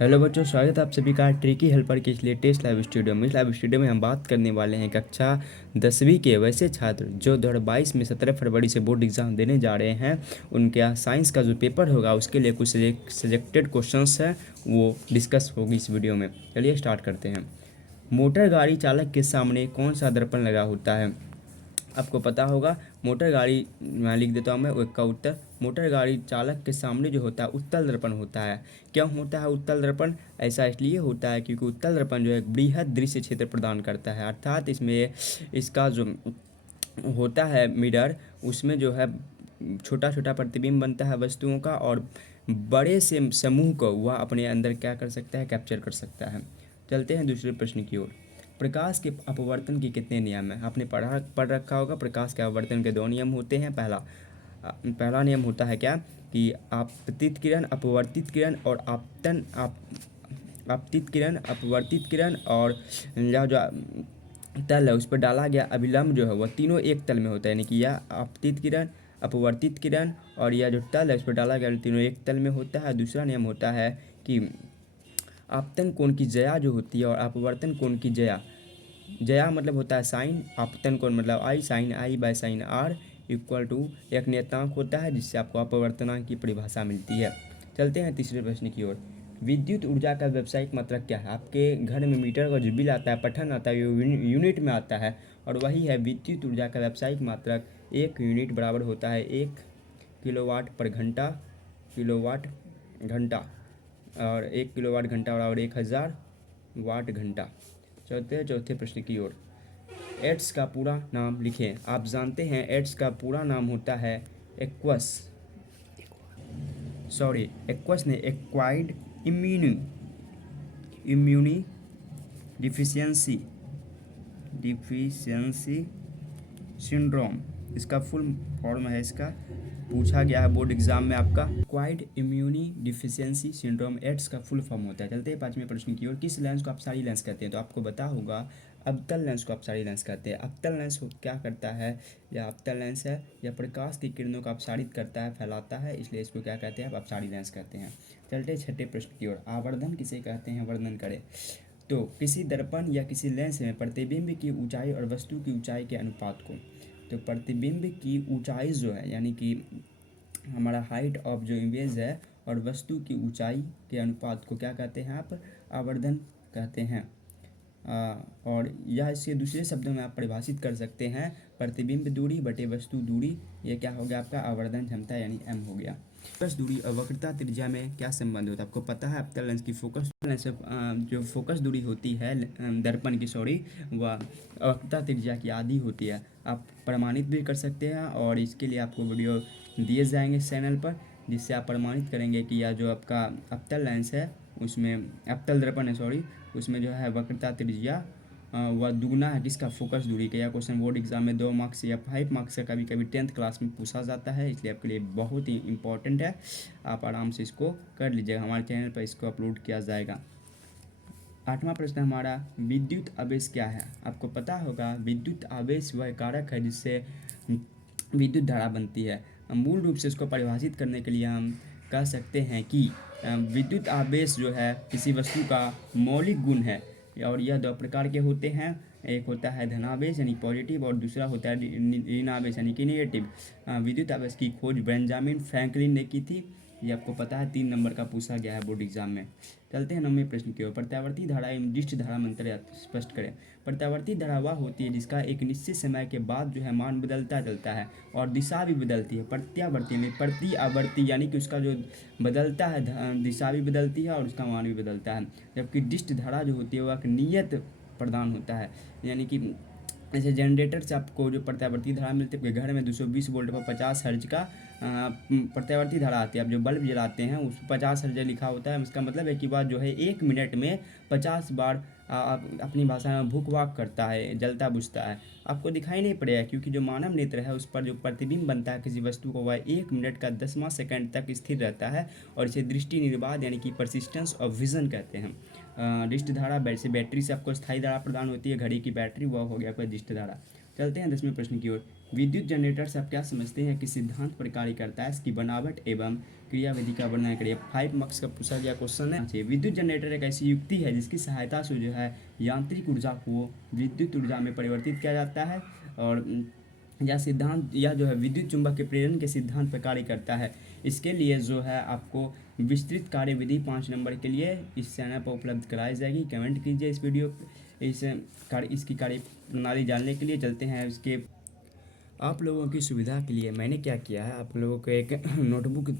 Hello बच्चों, स्वागत है आप सभी का ट्रिकी हेल्पर के इस लेटेस्ट लाइव स्टूडियो में। इस लाइव स्टूडियो में हम बात करने वाले हैं कक्षा 10वीं के वैसे छात्र जो 2022 में 17 फरवरी से बोर्ड एग्ज़ाम देने जा रहे हैं। उनके यहाँ साइंस का जो पेपर होगा उसके लिए कुछ सजेक्टेड क्वेश्चंस हैं, वो डिस्कस होगी इस वीडियो में। चलिए स्टार्ट करते हैं। मोटर गाड़ी चालक के सामने कौन सा दर्पण लगा होता है? आपको पता होगा मोटर गाड़ी, मैं लिख देता हूँ मैं का उत्तर। मोटर गाड़ी चालक के सामने जो होता है उत्तल दर्पण होता है। क्यों होता है उत्तल दर्पण? ऐसा इसलिए होता है क्योंकि उत्तल दर्पण जो है बृहद दृश्य क्षेत्र प्रदान करता है, अर्थात इसमें इसका जो होता है मिरर, उसमें जो है छोटा छोटा प्रतिबिंब बनता है वस्तुओं का, और बड़े से समूह को वह अपने अंदर क्या कर सकता है, कैप्चर कर सकता है। चलते हैं दूसरे प्रश्न की ओर। प्रकाश के अपवर्तन के कितने नियम हैं? आपने पढ़ रखा होगा। प्रकाश के अपवर्तन के दो नियम होते हैं। पहला नियम होता है क्या कि आपतित किरण, अपवर्तित किरण, और आपतित किरण, अपवर्तित किरण, और यह जो तल है उस पर डाला गया अभिलंब जो है वह तीनों एक तल में होता है, यानी कि यह आपतित किरण, अपवर्तित किरण और यह जो तल है उस पर डाला गया तीनों एक तल में होता है। दूसरा नियम होता है कि आपतन कोण की ज्या जो होती है और अपवर्तन कोण की ज्या, ज्या मतलब होता है साइन, आपतन कोण मतलब I, sine I by sine R equal to एक नियतांक होता है, जिससे आपको अपवर्तनांक की परिभाषा मिलती है। चलते हैं तीसरे प्रश्न की ओर। विद्युत ऊर्जा का व्यावसायिक मात्रक क्या है? आपके घर में मीटर का जो बिल आता है, पठन आता है, वो यूनिट में आता है, और वही है विद्युत ऊर्जा का व्यावसायिक मात्रक। 1 यूनिट बराबर होता है 1 किलोवाट पर घंटा, किलोवाट घंटा, और 1 किलोवाट घंटा बराबर 1000 वाट घंटा। चौथे प्रश्न की ओर। एड्स का पूरा नाम लिखें। आप जानते हैं एड्स का पूरा नाम होता है एक्वायर्ड इम्यूनी डिफिशियंसी सिंड्रोम। इसका फुल फॉर्म है, इसका पूछा गया है बोर्ड एग्जाम में आपका। Acquired immune deficiency syndrome AIDS का फुल फॉर्म होता है। चलते हैं पांचवें प्रश्न की ओर। किस लेंस को आप सारी लेंस कहते हैं? तो आपको बता होगा अवतल लेंस को आप सारी लेंस कहते हैं। अवतल लेंस क्या करता है? यह अवतल लेंस है, यह प्रकाश की किरणों का अपसारित करता है, फैलाता है, इसलिए इसको क्या कहते हैं? आप अपसारी लेंस कहते हैं। चलते छठे प्रश्न की ओर। आवर्धन किसे कहते हैं? वर्णन करें। तो किसी दर्पण या किसी लेंस में प्रतिबिंब की ऊंचाई और वस्तु की ऊंचाई के अनुपात को, तो प्रतिबिंब की ऊंचाई जो है यानी कि हमारा हाइट ऑफ जो इमेज है, और वस्तु की ऊंचाई के अनुपात को क्या कहते हैं? आप आवर्धन कहते हैं। और यह इसके दूसरे शब्दों में आप परिभाषित कर सकते हैं प्रतिबिंब दूरी बटे वस्तु दूरी। ये क्या हो गया आपका? आवर्धन क्षमता यानी एम हो गया। फोकस दूरी और वक्रता त्रिज्या में क्या संबंध होता है? आपको पता है अवतल लेंस की फोकस लेंस जो फोकस दूरी होती है दर्पण की, वह वक्रता त्रिज्या की आधी होती है। आप प्रमाणित भी कर सकते हैं, और इसके लिए आपको वीडियो दिए जाएंगे चैनल पर, जिससे आप प्रमाणित करेंगे कि यह जो आपका अवतल लेंस है उसमें, अवतल दर्पण है उसमें जो है वक्रता त्रिज्या वह दुगना है किसका? फोकस दूरी का। यह क्वेश्चन बोर्ड एग्जाम में 2 मार्क्स या 5 मार्क्स का कभी कभी 10th क्लास में पूछा जाता है, इसलिए आपके लिए बहुत ही इंपॉर्टेंट है। आप आराम से इसको कर लीजिएगा, हमारे चैनल पर इसको अपलोड किया जाएगा। 8वां प्रश्न हमारा, विद्युत आवेश क्या है? आपको पता होगा विद्युत आवेश वह कारक है जिससे विद्युत धारा बनती है। मूल रूप से इसको परिभाषित करने के लिए हम कह सकते हैं कि विद्युत आवेश जो है किसी वस्तु का मौलिक गुण है, और यह 2 प्रकार के होते हैं। एक होता है धनावेश यानी पॉजिटिव, और दूसरा होता है ऋणावेश यानी कि निगेटिव। विद्युत आवेश की खोज बेंजामिन फ्रैंकलिन ने की थी। ये आपको पता है, 3 नंबर का पूछा गया है बोर्ड एग्जाम में। चलते हैं 9वें प्रश्न की ओर। प्रत्यावर्ती धारा एवं दिष्ट धारा में अंतर स्पष्ट करें। प्रत्यावर्ती धारा वह होती है जिसका एक निश्चित समय के बाद जो है मान बदलता चलता है और दिशा भी बदलती है। प्रत्यावर्ती में प्रतिआवर्ती यानी कि उसका जो बदलता है दिशा भी बदलती है और उसका मान भी बदलता है। जबकि दिष्ट धारा जो होती है वह एक नियत प्रदान होता है, यानी कि जैसे जनरेटर से आपको जो प्रत्यावर्ती धारा मिलती है, आपके घर में 220 वोल्ट पर 50 हर्ज का प्रत्यावर्ती धारा आती है। आप जो बल्ब जलाते हैं उस 50 हर्ज लिखा होता है, इसका मतलब है कि वह जो है 1 मिनट में 50 बार अपनी भाषा में भूक वाक करता है, जलता बुझता है। आपको दिखाई नहीं पड़ेगा क्योंकि जो मानव नेत्र है उस पर जो प्रतिबिंब बनता है किसी वस्तु को, वह 1 मिनट का 10वां सेकंड तक स्थिर रहता है, और इसे दृष्टि निर्बाध यानी कि परसिस्टेंस ऑफ विजन कहते हैं। दिष्ट धारा बैटरी से आपको स्थायी धारा प्रदान होती है, घड़ी की बैटरी, वह हो गया कोई दिष्ट धारा। चलते हैं 10वें प्रश्न की ओर। विद्युत जनरेटर से आप क्या समझते हैं, किस सिद्धांत पर कार्य करता है, इसकी बनावट एवं क्रियाविधि का वर्णन करिए। 5 मार्क्स का पूछा गया क्वेश्चन है। विद्युत जनरेटर एक ऐसी युक्ति है जिसकी सहायता से जो है यांत्रिक ऊर्जा को विद्युत ऊर्जा में परिवर्तित किया जाता है, और यह सिद्धांत यह जो है विद्युत चुंबक के प्रेरण के सिद्धांत पर कार्य करता है। इसके लिए जो है आपको विस्तृत कार्यविधि 5 नंबर के लिए इस चैनल पर उपलब्ध कराई जाएगी। कमेंट कीजिए इस वीडियो इसकी कार्य प्रणाली जानने के लिए। चलते हैं इसके आप लोगों की सुविधा के लिए मैंने क्या किया है, आप लोगों को एक नोटबुक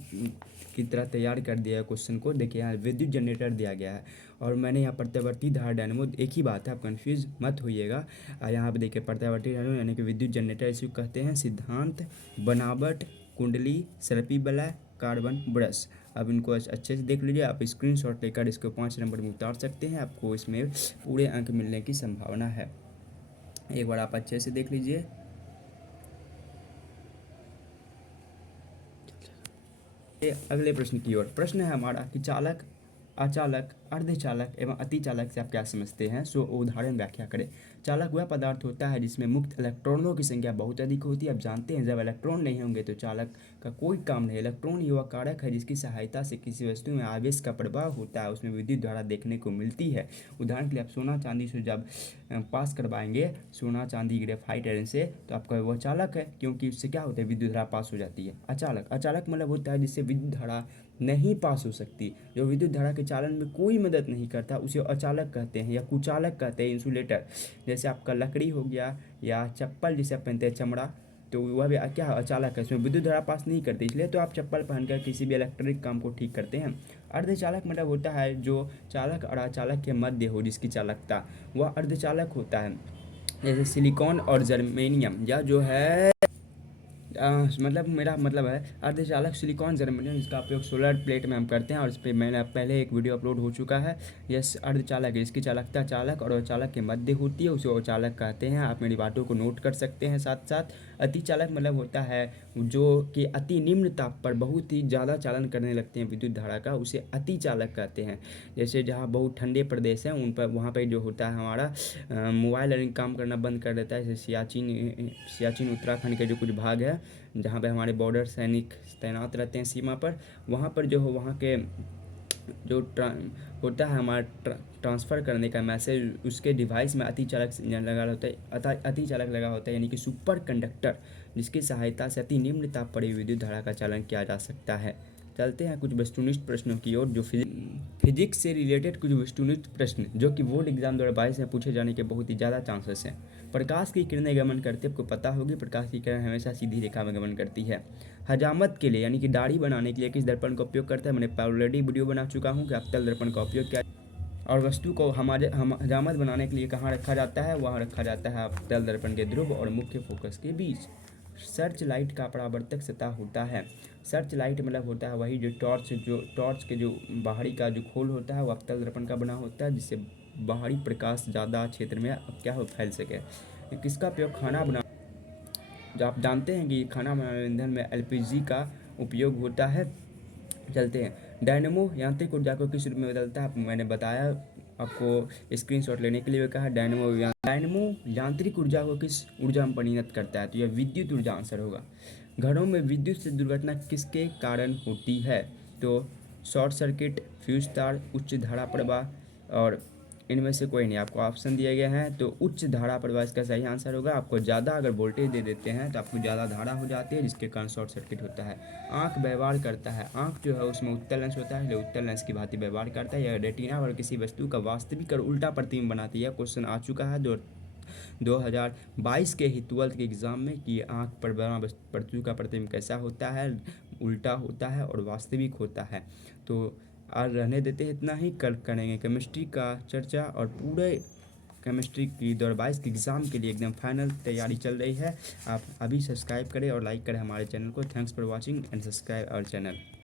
की तरह तैयार कर दिया है क्वेश्चन को। देखिए यहाँ विद्युत जनरेटर दिया गया है और मैंने यहाँ प्रत्यावर्ती धारा डायनेमो, एक ही बात है, आप कंफ्यूज मत होइएगा। यहाँ पे देखिए प्रत्यावर्ती डायनेमो यानी कि विद्युत जनरेटर इसे कहते हैं। सिद्धांत, बनावट, कुंडली, सर्पी बलय, कार्बन ब्रश। अब इनको अच्छे से देख लीजिए। आप स्क्रीनशॉट लेकर इसको 5 नंबर में उतार सकते हैं, आपको इसमें पूरे अंक मिलने की संभावना है। एक बार आप अच्छे से देख लीजिए। अगले प्रश्न की ओर। प्रश्न है हमारा कि चालक, अचालक, अर्धचालक एवं अतिचालक से आप क्या समझते हैं, सो उदाहरण व्याख्या करें। चालक वह पदार्थ होता है जिसमें मुक्त इलेक्ट्रॉनों की संख्या बहुत अधिक होती है। आप जानते हैं जब इलेक्ट्रॉन नहीं होंगे तो चालक का कोई काम नहीं। इलेक्ट्रॉन ही वह कारक है जिसकी सहायता से किसी वस्तु में आवेश का प्रवाह होता है, उसमें विद्युत धारा देखने को मिलती है। उदाहरण के लिए आप सोना चांदी से जब पास करवाएंगे सोना चांदी ग्रेफाइट आयरन से, तो आपका वह चालक है, क्योंकि उससे क्या होता है विद्युत धारा पास हो जाती है। अचालक, अचालक मतलब होता है जिससे विद्युत धारा नहीं पास हो सकती, जो विद्युत धारा के चालन में कोई मदद नहीं करता, उसे अचालक कहते हैं या कुचालक कहते हैं। इंसुलेटर जैसे आपका लकड़ी हो गया या चप्पल जिसे आप पहनते हैं चमड़ा, तो वह भी क्या है, अचालक है, इसमें विद्युत धारा पास नहीं करती, इसलिए तो आप चप्पल पहनकर किसी भी इलेक्ट्रिक काम को ठीक करते हैं। अर्धचालक मतलब होता है जो चालक और अचालक के मध्य हो, जिसकी चालकता, वह अर्धचालक होता है। जैसे सिलिकॉन और जर्मेनियम, या जो है मतलब मेरा मतलब है अर्धचालक सिलिकॉन जर्मेनियम, जिसका उपयोग सोलर प्लेट में हम करते हैं और इस पर मैंने पहले एक वीडियो अपलोड हो चुका है। यह अर्धचालक है, इसकी चालकता चालक और अचालक के मध्य होती है, उसे अचालक कहते हैं। आप मेरी बातों को नोट कर सकते हैं साथ साथ। अतिचालक मतलब होता है जो कि अति निम्न ताप पर बहुत ही ज़्यादा चालन करने लगते हैं विद्युत धारा का, उसे अतिचालक कहते हैं। जैसे जहाँ बहुत ठंडे प्रदेश हैं उन पर, वहाँ पर जो होता है हमारा मोबाइल रनिंग काम करना बंद कर देता है। जैसे सियाचिन उत्तराखंड के जो कुछ भाग है जहाँ पे हमारे बॉर्डर सैनिक तैनात रहते हैं सीमा पर, वहाँ पर जो हो वहाँ के जो होता है हमारा ट्रांसफ़र करने का मैसेज, उसके डिवाइस में अतिचालक लगा होता है, अतिचालक लगा होता है, यानी कि सुपर कंडक्टर, जिसकी सहायता से अति निम्न ताप पर विद्युत धारा का चालन किया जा सकता है। चलते हैं कुछ वस्तुनिष्ठ प्रश्नों की ओर, जो फिजिक्स से रिलेटेड कुछ वस्तुनिष्ठ प्रश्न जो कि बोर्ड एग्जाम 2022 में पूछे जाने के बहुत ही ज़्यादा चांसेस हैं। प्रकाश की किरणें गमन करते, आपको पता होगी प्रकाश की किरण हमेशा सीधी रेखा में गमन करती है। हजामत के लिए यानी कि दाढ़ी बनाने के लिए किस दर्पण का उपयोग करता है, मैंने ऑलरेडी वीडियो बना चुका हूँ कि अवतल दर्पण का उपयोग किया। और वस्तु को हम हजामत बनाने के लिए कहाँ रखा जाता है, वहाँ रखा जाता है अवतल दर्पण के ध्रुव और मुख्य फोकस के बीच। सर्च लाइट का परावर्तक सतह होता है। सर्च लाइट मतलब होता है वही जो टॉर्च के जो बाहरी का जो खोल होता है वो अवतल दर्पण का बना होता है, जिससे बाहरी प्रकाश ज़्यादा क्षेत्र में क्या हो फैल सके। किसका उपयोग खाना बना, जो आप जानते हैं कि खाना बनाने ईंधन में एलपीजी का उपयोग होता है। चलते हैं, डायनेमो यांत्रिक ऊर्जा को किस रूप में बदलता है, मैंने बताया आपको स्क्रीनशॉट लेने के लिए कहा। डायनेमो यांत्रिक ऊर्जा को किस ऊर्जा में परिणत करता है, तो यह विद्युत ऊर्जा आंसर होगा। घरों में विद्युत से दुर्घटना किसके कारण होती है, तो शॉर्ट सर्किट, फ्यूज तार, उच्च धारा प्रवाह, और इनमें से कोई नहीं। आपको ऑप्शन दिए गए हैं तो उच्च धारा प्रवाह इसका सही आंसर होगा। आपको ज़्यादा अगर वोल्टेज दे देते हैं तो आपको ज़्यादा धारा हो जाती है, जिसके कारण शॉर्ट सर्किट होता है। आँख व्यवहार करता है, आँख जो है उसमें उत्तल लेंस होता है, जो उत्तल लेंस की भांति व्यवहार करता है। यह रेटिना और किसी वस्तु का वास्तविक और उल्टा प्रतिबिंब बनाती है। क्वेश्चन आ चुका है 2022 के ही 12th के एग्ज़ाम में कि आँख पर बना वस्तु का प्रतिबिंब कैसा होता है, उल्टा होता है और वास्तविक होता है। तो आज रहने देते हैं इतना ही, कल करेंगे केमिस्ट्री का चर्चा, और पूरे केमिस्ट्री की 2022 के एग्ज़ाम के लिए एकदम फाइनल तैयारी चल रही है। आप अभी सब्सक्राइब करें और लाइक करें हमारे चैनल को। Thanks for watching and subscribe our channel.